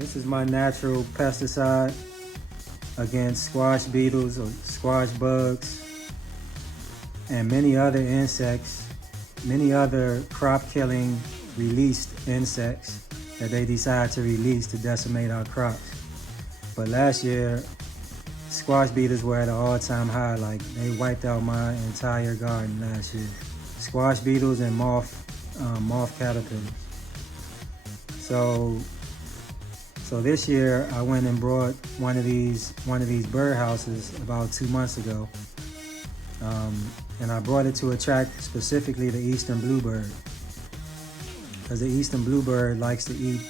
This is my natural pesticide against squash beetles or squash bugs and many other insects, many other crop killing released insects that they decide to release to decimate our crops. But last year, squash beetles were at an all-time high. Like, they wiped out my entire garden last year. Squash beetles and moth caterpillars. So this year I went and brought one of these birdhouses about 2 months ago, and I brought it to attract specifically the Eastern Bluebird, because the Eastern Bluebird likes to eat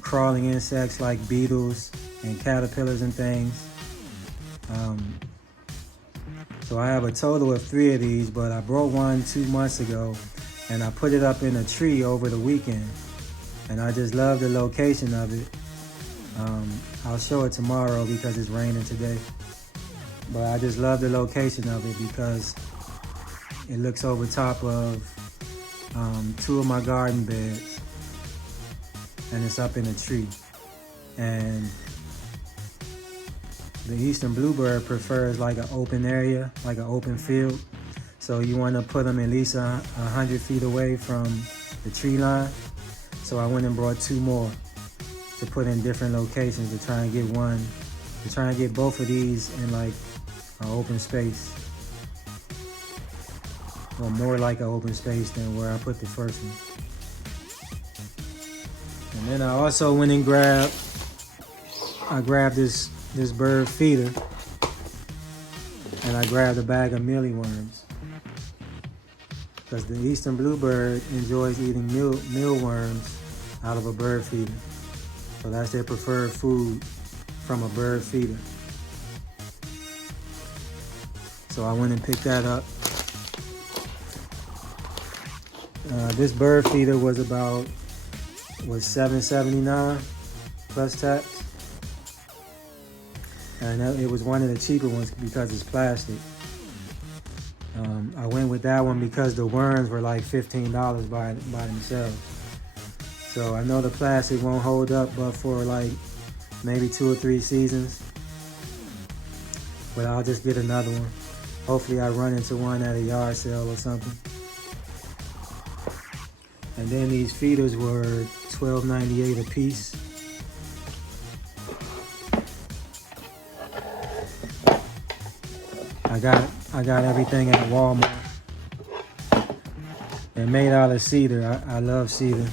crawling insects like beetles and caterpillars and things. So I have a total of 3 of these, but I brought one 2 months ago and I put it up in a tree over the weekend, and I just love the location of it. I'll show it tomorrow because it's raining today, but I just love the location of it because it looks over top of 2 of my garden beds, and it's up in a tree. And the Eastern Bluebird prefers like an open area, like an open field. So you want to put them at least 100 feet away from the tree line. So I went and brought 2 more to put in different locations to try and get both of these in like an open space, or more like an open space than where I put the first one. And then I also went and grabbed this bird feeder, and I grabbed a bag of mealyworms, because the Eastern Bluebird enjoys eating mealworms out of a bird feeder. So that's their preferred food from a bird feeder. So I went and picked that up. This bird feeder was $7.79 plus tax. And it was one of the cheaper ones because it's plastic. I went with that one because the worms were like $15 by themselves. So I know the plastic won't hold up but for like maybe 2 or 3 seasons. But I'll just get another one. Hopefully I run into one at a yard sale or something. And then these feeders were $12.98 a piece. I got everything at Walmart. They're made out of cedar. I love cedar.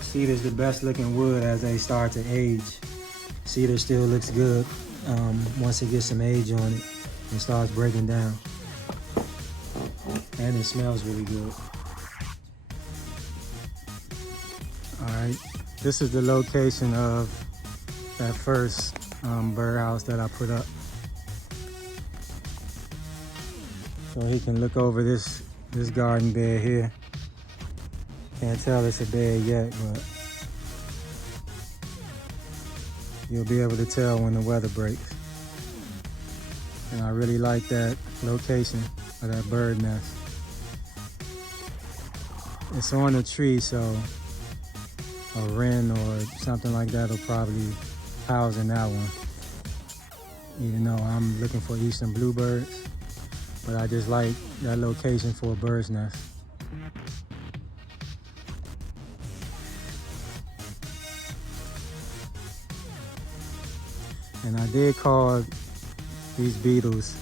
Cedar's the best looking wood as they start to age. Cedar still looks good once it gets some age on it and starts breaking down. And it smells really good. Alright, this is the location of that first birdhouse that I put up. So he can look over this garden bed here. Can't tell it's a bed yet, but you'll be able to tell when the weather breaks. And I really like that location of that bird nest. It's on a tree, so a wren or something like that will probably house in that one. Even though I'm looking for Eastern Bluebirds, but I just like that location for a bird's nest. And I did call these beetles,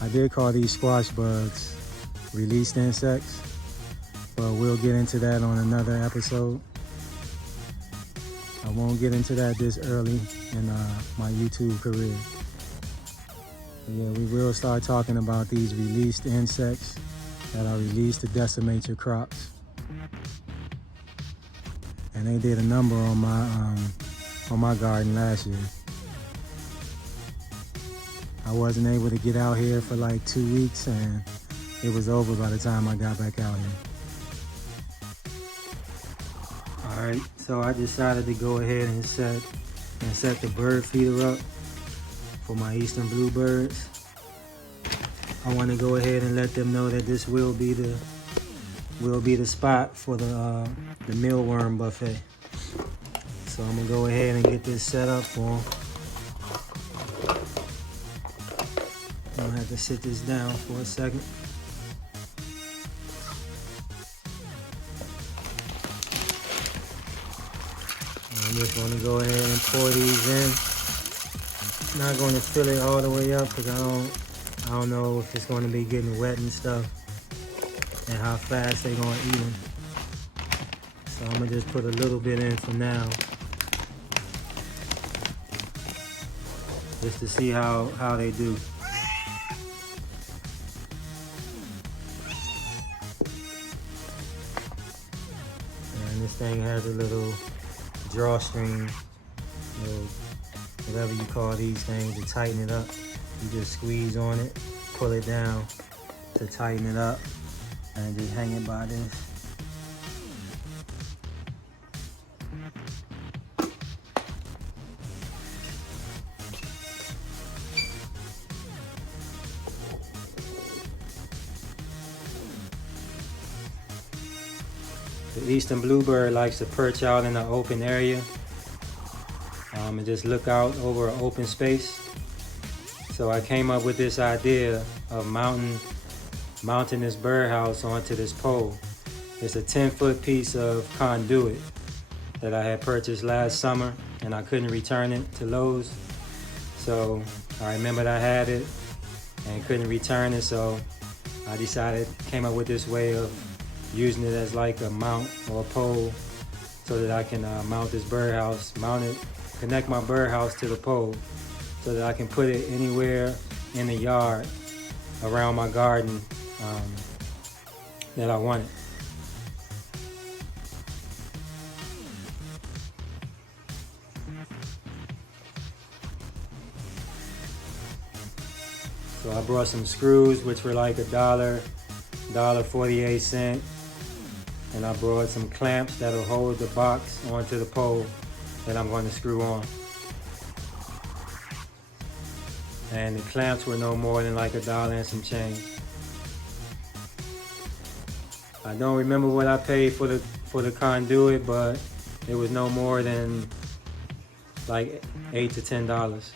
I did call these squash bugs released insects, but we'll get into that on another episode. I won't get into that this early in my YouTube career. But yeah, we will start talking about these released insects that are released to decimate your crops. And they did a number on my garden last year. I wasn't able to get out here for like 2 weeks, and it was over by the time I got back out here. All right, so I decided to go ahead and set the bird feeder up for my Eastern Bluebirds. I want to go ahead and let them know that this will be the spot for the mealworm buffet. So I'm gonna go ahead and get this set up for him. I'm gonna have to sit this down for a second. I'm just gonna go ahead and pour these in. Not gonna fill it all the way up because I don't know if it's gonna be getting wet and stuff and how fast they're gonna eat them. So I'm gonna just put a little bit in for now, just to see how they do. And this thing has a little drawstring, little whatever you call these things, to tighten it up. You just squeeze on it, pull it down to tighten it up, and just hang it by this. The Eastern Bluebird likes to perch out in an open area and just look out over an open space. So I came up with this idea of mounting this birdhouse onto this pole. It's a 10-foot piece of conduit that I had purchased last summer and I couldn't return it to Lowe's. So I remembered I had it and couldn't return it, so I came up with this way of using it as like a mount or a pole so that I can mount this birdhouse, connect my birdhouse to the pole so that I can put it anywhere in the yard around my garden that I want it. So I brought some screws, which were like $1.48, and I brought some clamps that'll hold the box onto the pole that I'm going to screw on. And the clamps were no more than like $1 and some change. I don't remember what I paid for the conduit, but it was no more than like $8 to $10.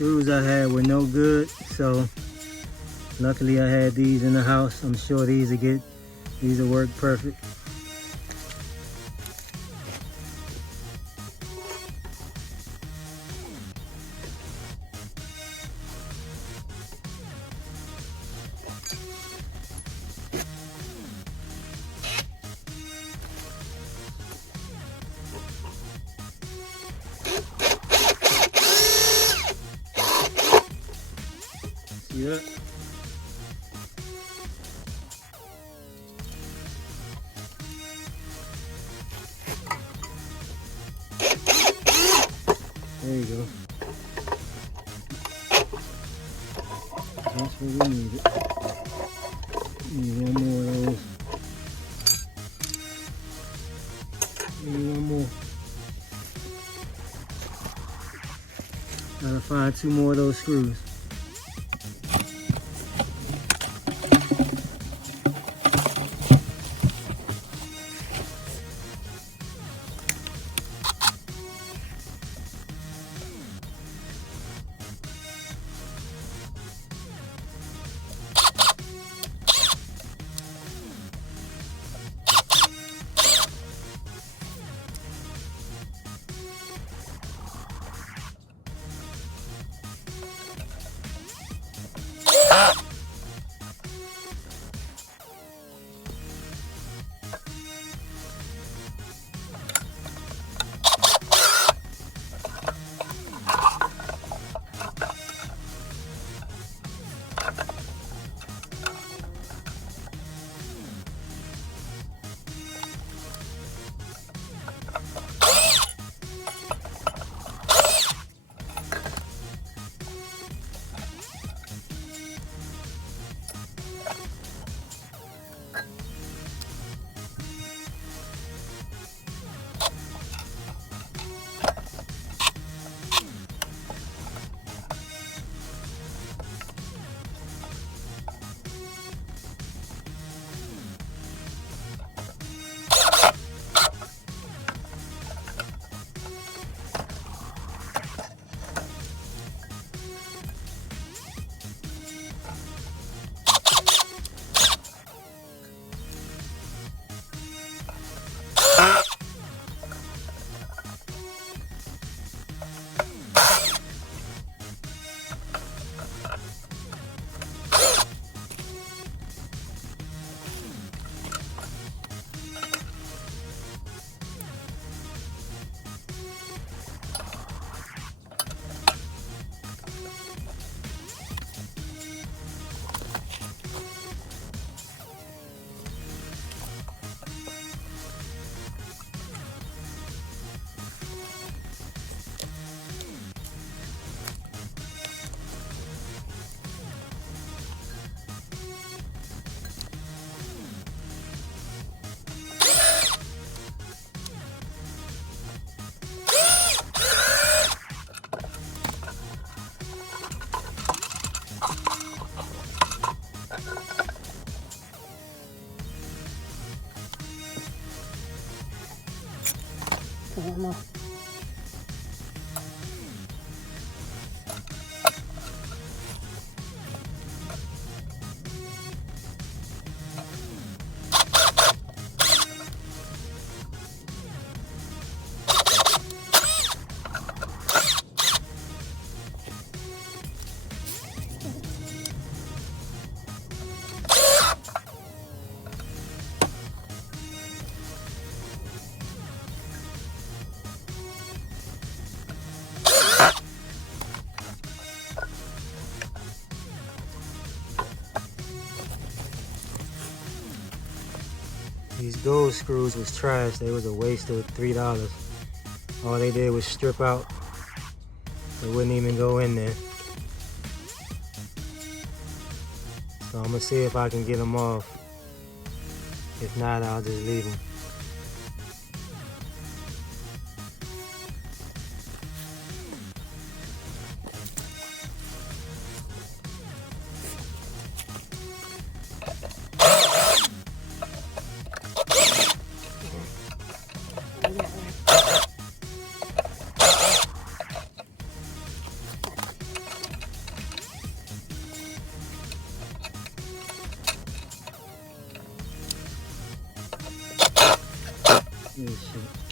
screws I had were no good, so luckily I had these in the house. I'm sure these will work perfect. See that? There you go. That's what we needed. Need one more of those. Need one more. Gotta find 2 more of those screws. One more. These gold screws was trash. They was a waste of $3. All they did was strip out. They wouldn't even go in there. So I'm gonna see if I can get them off. If not, I'll just leave them. よいしょ。